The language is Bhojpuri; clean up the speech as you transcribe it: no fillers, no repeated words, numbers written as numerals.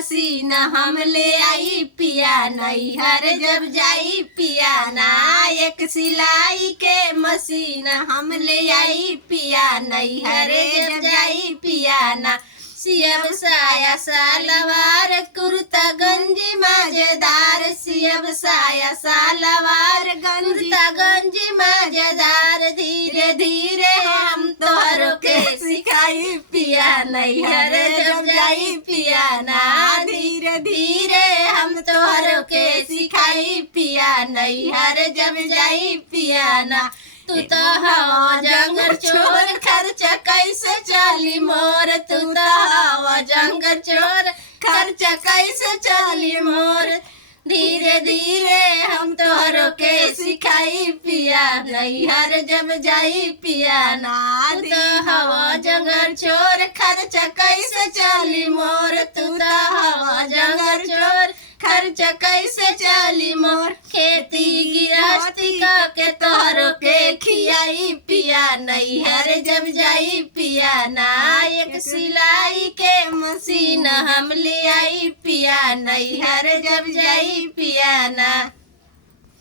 मशीन हम ले आई पिया नैहर जब जाई पिया ना। एक सिलाई के मशीन हम ले आई पिया नैहर जब जाई पिया ना। सियब साया सालवार कुर्ता गंजी मजेदार, सियब साया सालवार कुर्ता गंजी मजेदार। धीरे धीरे हम तोहरो के सिखाई पिया नैहर जब जाई पिया ना। धीरे धीरे हम तोहरो के सिखाई पिया नैहर जब जाई पिया ना। तू तो हवा जंगल चोर खर्चा कैसे चली मोर, तू तो हवा जंगल चोर खर्चा कैसे चली मोर। धीरे धीरे हम तोहरो के सिखाई पिया नैहर जब जाई पिया ना। तू तो हवा जंगल चोर खर्चा कैसे चली मोर, तू तो हवा जंगल चोर खर्चा कैसे चली मोर। खेती गृहस्थी के तोहरो के खियाई पिया नैहर जब जाई पिया ना। एक सिलाई के मशीन हम ले आई पिया नैहर जब जाई पिया ना।